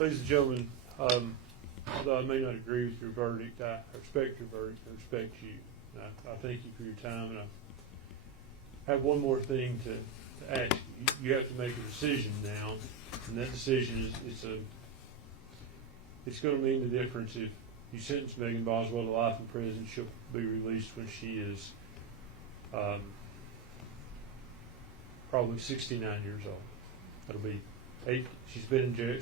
Ladies and gentlemen, although I may not agree with your verdict, I respect your verdict. I respect you. I thank you for your time, and I have one more thing to ask you. You have to make a decision now, and that decision is it's going to mean the difference. If you sentence Megan Boswell to life in prison, she'll be released when she is probably 69 years old. That'll be 8. She's been in jail.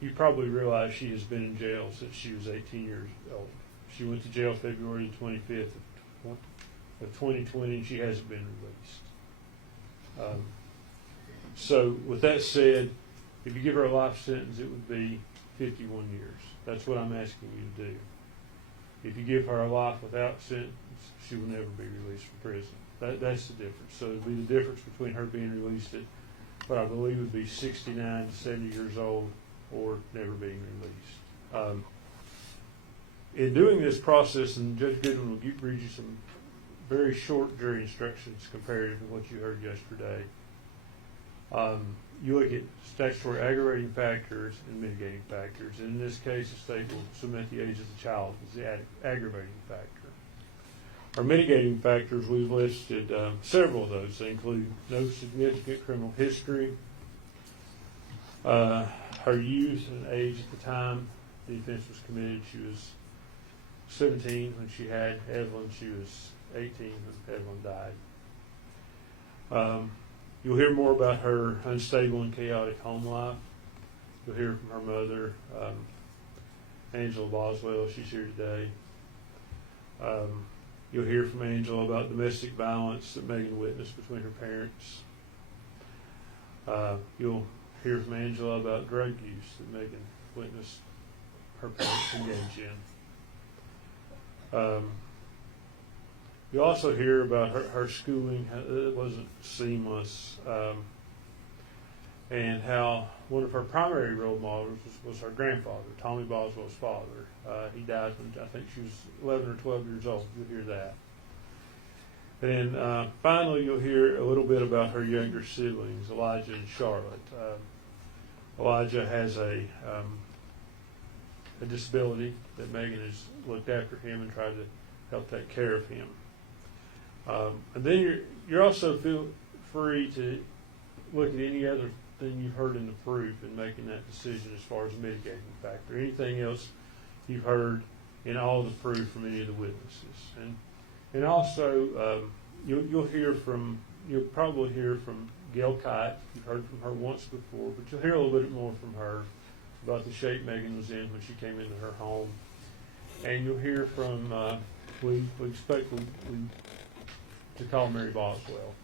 You probably realize she has been in jail since she was 18 years old. She went to jail February 25th of 2020, and she hasn't been released. So with that said, if you give her a life sentence, it would be 51 years. That's what I'm asking you to do. If you give her a life without sentence, she will never be released from prison. That's the difference. So it would be the difference between her being released at what I believe would be 69 to 70 years old or never being released. In doing this process, and Judge Goodwin will read you some very short jury instructions comparative to what you heard yesterday. You look at statutory aggravating factors and mitigating factors. And in this case, the state will submit the age of the child as the aggravating factor. Our mitigating factors, we've listed several of those. They include no significant criminal history, her youth and age at the time the offense was committed. She was 17 when she had Evelyn. She was 18 when Evelyn died. You'll hear more about her unstable and chaotic home life. You'll hear from her mother, Angela Boswell. She's here today. You'll hear from Angela about domestic violence that Megan witnessed between her parents. You'll hear from Angela about drug use that Megan witnessed her parents engage in. You also hear about her schooling. It wasn't seamless, and how one of her primary role models was her grandfather, Tommy Boswell's father. He died when I think she was 11 or 12 years old. You'll hear that. And finally, you'll hear a little bit about her younger siblings, Elijah and Charlotte. Elijah has a disability that Megan has looked after him and tried to help take care of him. And then you're also feel free to look at any other thing you've heard in the proof and making that decision as far as a mitigating factor. Anything else you've heard in all the proof from any of the witnesses. And also you'll probably hear from Gail Kite. You've heard from her once before, but you'll hear a little bit more from her about the shape Megan was in when she came into her home. And you'll hear from we expect to call Mary Boswell.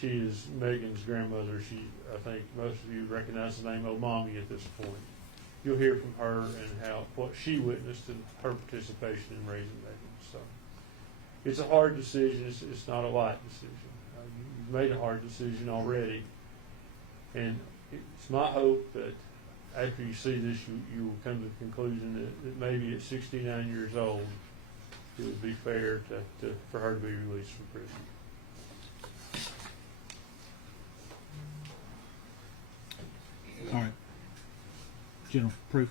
She is Megan's grandmother. I think most of you recognize the name Old Mommy at this point. You'll hear from her and what she witnessed and her participation in raising Megan. So it's a hard decision. It's not a light decision. You've made a hard decision already, and it's my hope that after you see this, you will come to the conclusion that maybe at 69 years old, it would be fair for her to be released from prison. All right. General proof.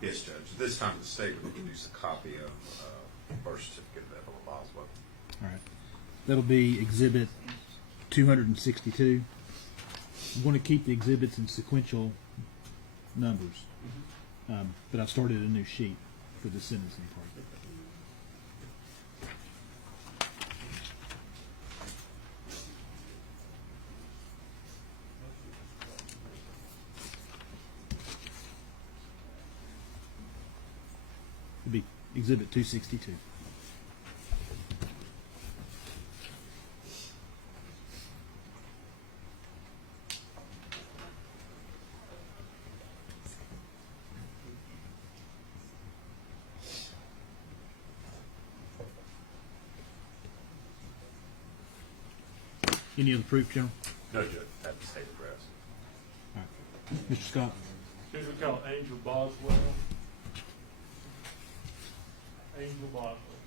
Yes, Judge. This time the state will produce a copy of birth certificate of Evelyn Boswell. All right. That'll be Exhibit 262. I'm going to keep the exhibits in sequential numbers, but I've started a new sheet for the sentencing part. It'll be Exhibit 262. Any other proof, General? No, Judge. At the state address. All right. Mr. Scott? Should we call Angel Boswell? Angel Boswell.